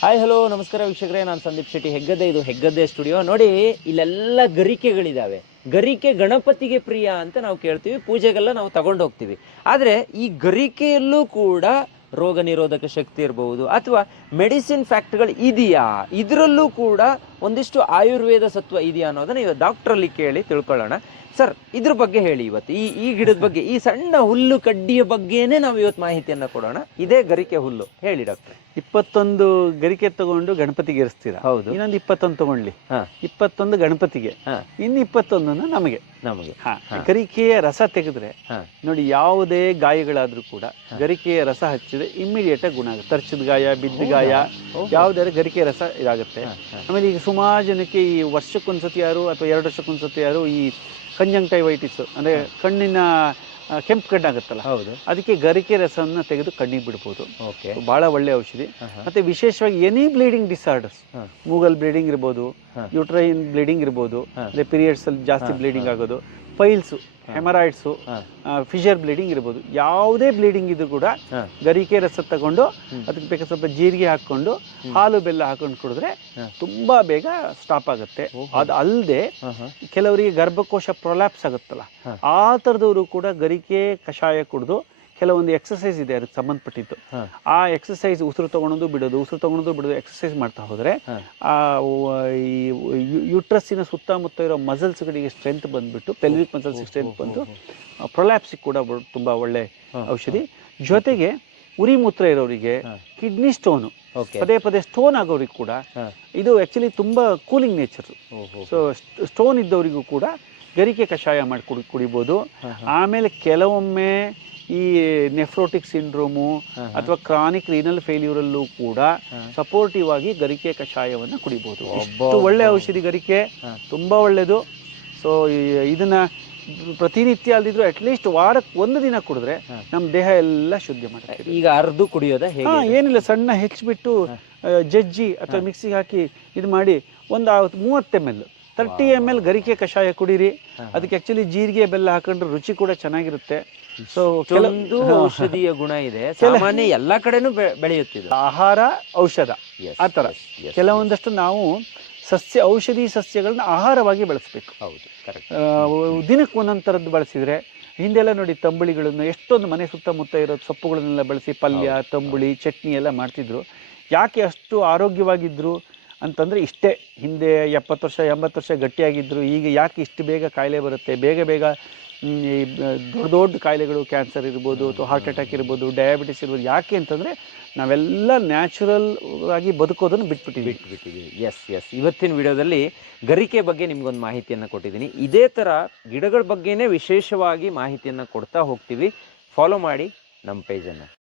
Hi hello ನಮಸ್ಕಾರ ವೀಕ್ಷಕರೇ, ನಾನು ಸಂದೀಪ್ ಶೆಟ್ಟಿ. ಹೆಗ್ಗದ್ದೆ, ಇದು ಹೆಗ್ಗದ್ದೆ ಸ್ಟುಡಿಯೋ. ನೋಡಿ, ಇಲ್ಲೆಲ್ಲ ಗರಿಕೆಗಳಿದ್ದಾವೆ. ಗರಿಕೆ ಗಣಪತಿಗೆ ಪ್ರಿಯ ಅಂತ ನಾವು ಕೇಳ್ತೀವಿ, ಪೂಜೆಗೆಲ್ಲ ನಾವು ತಗೊಂಡು ಹೋಗ್ತೀವಿ. ಆದರೆ ಈ ಗರಿಕೆಯಲ್ಲೂ ಕೂಡ ರೋಗ ನಿರೋಧಕ ಶಕ್ತಿ ಇರಬಹುದು, ಅಥವಾ ಮೆಡಿಸಿನ್ ಫ್ಯಾಕ್ಟ್ಗಳು ಇದೆಯಾ, ಇದರಲ್ಲೂ ಕೂಡ ಒಂದಿಷ್ಟು ಆಯುರ್ವೇದ ಸತ್ವ ಇದೆಯಾ ಅನ್ನೋದನ್ನ ಇವತ್ತು ಡಾಕ್ಟ್ರಲ್ಲಿ ಕೇಳಿ ತಿಳ್ಕೊಳ್ಳೋಣ. ಸರ್, ಇದ್ರ ಬಗ್ಗೆ ಹೇಳಿ. ಇವತ್ತು ಈ ಗಿಡದ ಬಗ್ಗೆ, ಈ ಸಣ್ಣ ಹುಲ್ಲು ಕಡ್ಡಿಯ ಬಗ್ಗೆನೇ ನಾವು ಇವತ್ತು ಮಾಹಿತಿಯನ್ನ ಕೊಡೋಣ. ಇದೇ ಗರಿಕೆ ಹುಲ್ಲು, ಹೇಳಿ ಡಾಕ್ಟ್ರೆ. 21 ಗರಿಕೆ ತಗೊಂಡು ಗಣಪತಿಗೆ ಇರಿಸ್ತೀರಾ? ಹೌದು. ಇನ್ನೊಂದು 21 ತಗೊಳ್ಳಿ. 21 ಗಣಪತಿಗೆ, ಇನ್ನು 21 ನಮಗೆ. ಗರಿಕೆಯ ರಸ ತೆಗೆದ್ರೆ ನೋಡಿ, ಯಾವುದೇ ಗಾಯಗಳಾದ್ರೂ ಕೂಡ ಗರಿಕೆಯ ರಸ ಹಚ್ಚಿದ್ರೆ ಇಮ್ಮಿಡಿಯೇಟ್ ಆಗಿ ಗುಣ ಆಗುತ್ತೆ. ತರ್ಚದ ಗಾಯ, ಬಿದ್ದ ಗಾಯ, ಯಾವುದಾದ್ರು ಗರಿಕೆಯ ರಸ ಇದಾಗುತ್ತೆ. ಆಮೇಲೆ ಈಗ ಸುಮಾರು ಜನಕ್ಕೆ ಈ ವರ್ಷಕ್ಕೊಂದ್ಸತಿ ಯಾರು ಅಥವಾ 2 ವರ್ಷಕ್ಕೊಂದ್ಸತಿ ಯಾರು ಈ ಕಂಜಂಕ್ಟಿವೈಟಿಸ್ ಅಂದ್ರೆ ಕಣ್ಣಿನ ಕೆಂಪು ಕಣ್ಣಾಗುತ್ತಲ್ಲ, ಹೌದು, ಅದಕ್ಕೆ ಗರಿಕೆ ರಸವನ್ನು ತೆಗೆದು ಕಣ್ಣಿಗೆ ಬಿಡ್ಬೋದು. ಬಹಳ ಒಳ್ಳೆ ಔಷಧಿ. ಮತ್ತೆ ವಿಶೇಷವಾಗಿ ಎನಿ ಬ್ಲೀಡಿಂಗ್ ಡಿಸಾರ್ಡರ್ಸ್, ಮೂಗಲ್ ಬ್ಲೀಡಿಂಗ್ ಇರ್ಬೋದು, ಯೂಟ್ರೈನ್ ಬ್ಲೀಡಿಂಗ್ ಇರ್ಬೋದು, ಅಂದ್ರೆ ಪೀರಿಯಡ್ಸ್ ಅಲ್ಲಿ ಜಾಸ್ತಿ ಬ್ಲೀಡಿಂಗ್ ಆಗೋದು, ಪೈಲ್ಸು, ಹೆಮರಾಯ್ಡ್ಸು, ಫಿಶರ್ ಬ್ಲೀಡಿಂಗ್ ಇರ್ಬೋದು, ಯಾವುದೇ ಬ್ಲೀಡಿಂಗ್ ಇದ್ರೂ ಕೂಡ ಗರಿಕೆ ರಸ ತಗೊಂಡು ಅದಕ್ಕೆ ಬೇಕಾದ ಸ್ವಲ್ಪ ಜೀರಿಗೆ ಹಾಕೊಂಡು ಹಾಲು ಬೆಲ್ಲ ಹಾಕೊಂಡು ಕುಡಿದ್ರೆ ತುಂಬಾ ಬೇಗ ಸ್ಟಾಪ್ ಆಗುತ್ತೆ. ಅದು ಅಲ್ಲದೆ ಕೆಲವರಿಗೆ ಗರ್ಭಕೋಶ ಪ್ರೊಲ್ಯಾಪ್ಸ್ ಆಗುತ್ತಲ್ಲ, ಆ ಥರದವರು ಕೂಡ ಗರಿಕೆ ಕಷಾಯ ಕುಡಿದು ಕೆಲವೊಂದು ಎಕ್ಸಸೈಸ್ ಇದೆ ಅದಕ್ಕೆ ಸಂಬಂಧಪಟ್ಟಿದ್ದು. ಆ ಎಕ್ಸಸೈಸ್ ಉಸಿರು ತಗೊಳೋದು ಬಿಡೋದು, ಉಸಿರು ತಗೊಳೋದು ಬಿಡೋದು ಎಕ್ಸಸೈಸ್ ಮಾಡ್ತಾ ಹೋದರೆ ಆ ಈ ಯೂಟ್ರಸ್ಸಿನ ಸುತ್ತಮುತ್ತ ಇರೋ ಮಸಲ್ಸ್ಗಳಿಗೆ ಸ್ಟ್ರೆಂತ್ ಬಂದ್ಬಿಟ್ಟು, ಪೆಲ್ವಿಕ್ ಮಸಲ್ಸ್ ಸ್ಟ್ರೆಂತ್ ಬಂದು ಪ್ರೊಲ್ಯಾಪ್ಸಿಗೆ ಕೂಡ ತುಂಬ ಒಳ್ಳೆ ಔಷಧಿ. ಜೊತೆಗೆ ಉರಿ ಮೂತ್ರ ಇರೋರಿಗೆ, ಕಿಡ್ನಿ ಸ್ಟೋನು, ಪದೇ ಪದೇ ಸ್ಟೋನ್ ಆಗೋರಿಗೆ ಕೂಡ ಇದು ಆಕ್ಚುಲಿ ತುಂಬಾ ಕೂಲಿಂಗ್ ನೇಚರ್. ಸೊ ಸ್ಟೋನ್ ಇದ್ದವರಿಗೂ ಕೂಡ ಗರಿಕೆ ಕಷಾಯ ಮಾಡಿ ಕುಡಿಬೋದು. ಆಮೇಲೆ ಕೆಲವೊಮ್ಮೆ ಈ ನೆಫ್ರೋಟಿಕ್ ಸಿಂಡ್ರೋಮು ಅಥವಾ ಕ್ರಾನಿಕ್ ರೀನಲ್ ಫೇಲ್ಯೂರಲ್ಲೂ ಕೂಡ ಸಪೋರ್ಟಿವ್ ಆಗಿ ಗರಿಕೆ ಕಷಾಯವನ್ನು ಕುಡಿಬಹುದು. ಇಷ್ಟು ಒಳ್ಳೆ ಔಷಧಿ ಗರಿಕೆ, ತುಂಬಾ ಒಳ್ಳೆಯದು. ಸೊ ಇದನ್ನ ಪ್ರತಿನಿತ್ಯ ಅಲ್ದಿದ್ರು ಅಟ್ಲೀಸ್ಟ್ ವಾರಕ್ಕೆ 1 ದಿನ ಕುಡಿದ್ರೆ ನಮ್ಮ ದೇಹ ಎಲ್ಲ ಶುದ್ಧಿ ಮಾಡುತ್ತೆ. ಈಗ ಅರ್ದು ಕುಡಿಯೋದ? ಏನಿಲ್ಲ, ಸಣ್ಣ ಹೆಚ್ಚಿಬಿಟ್ಟು ಜಜ್ಜಿ ಅಥವಾ ಮಿಕ್ಸಿಗೆ ಹಾಕಿ ಇದು ಮಾಡಿ ಒಂದು 30 ml 30 ml ಗರಿಕೆ ಕಷಾಯ ಕುಡೀರಿ. ಅದಕ್ಕೆ ಆಕ್ಚುಲಿ ಜೀರಿಗೆ ಬೆಲ್ಲ ಹಾಕೊಂಡ್ರೆ ರುಚಿ ಕೂಡ ಚೆನ್ನಾಗಿರುತ್ತೆ. ಸೊ ಕೆಲವೊಂದು ಔಷಧೀಯ ಗುಣ ಇದೆ, ಸಾಮಾನ್ಯ ಎಲ್ಲಾ ಕಡೆನೂ ಬೆಳೆಯುತ್ತಿದೆ. ಆಹಾರ ಔಷಧ ಆ ಥರ ಕೆಲವೊಂದಷ್ಟು ನಾವು ಔಷಧಿ ಸಸ್ಯಗಳನ್ನ ಆಹಾರವಾಗಿ ಬಳಸಬೇಕು. ಹೌದು, ಕರೆಕ್ಟ್. ದಿನಕ್ಕೆ ಒಂದೊಂದು ಥರದ್ದು ಬಳಸಿದ್ರೆ, ಹಿಂದೆಲ್ಲ ನೋಡಿ ತಂಬುಳಿಗಳನ್ನು ಎಷ್ಟೊಂದು ಮನೆ ಸುತ್ತಮುತ್ತ ಇರೋ ಸೊಪ್ಪುಗಳನ್ನೆಲ್ಲ ಬಳಸಿ ಪಲ್ಯ, ತಂಬುಳಿ, ಚಟ್ನಿ ಎಲ್ಲ ಮಾಡ್ತಿದ್ರು. ಯಾಕೆ ಅಷ್ಟು ಆರೋಗ್ಯವಾಗಿದ್ರು ಅಂತಂದರೆ ಇಷ್ಟೇ. ಹಿಂದೆ 70 ವರ್ಷ 80 ವರ್ಷ ಗಟ್ಟಿಯಾಗಿದ್ದರು. ಈಗ ಯಾಕೆ ಇಷ್ಟು ಬೇಗ ಕಾಯಿಲೆ ಬರುತ್ತೆ, ಬೇಗ ಬೇಗ ಈ ದೊಡ್ಡ ಕಾಯಿಲೆಗಳು, ಕ್ಯಾನ್ಸರ್ ಇರ್ಬೋದು ಅಥವಾ ಹಾರ್ಟ್ ಅಟ್ಯಾಕ್ ಇರ್ಬೋದು, ಡಯಾಬಿಟಿಸ್ ಇರ್ಬೋದು, ಯಾಕೆ ಅಂತಂದರೆ ನಾವೆಲ್ಲ ನ್ಯಾಚುರಲ್ ಆಗಿ ಬದುಕೋದನ್ನು ಬಿಟ್ಬಿಟ್ಟಿದ್ದೀವಿ. ಎಸ್ ಇವತ್ತಿನ ವಿಡಿಯೋದಲ್ಲಿ ಗರಿಕೆ ಬಗ್ಗೆ ನಿಮ್ಗೊಂದು ಮಾಹಿತಿಯನ್ನು ಕೊಟ್ಟಿದ್ದೀನಿ. ಇದೇ ಥರ ಗಿಡಗಳ ಬಗ್ಗೆನೇ ವಿಶೇಷವಾಗಿ ಮಾಹಿತಿಯನ್ನು ಕೊಡ್ತಾ ಹೋಗ್ತೀವಿ. ಫಾಲೋ ಮಾಡಿ ನಮ್ಮ ಪೇಜನ್ನು.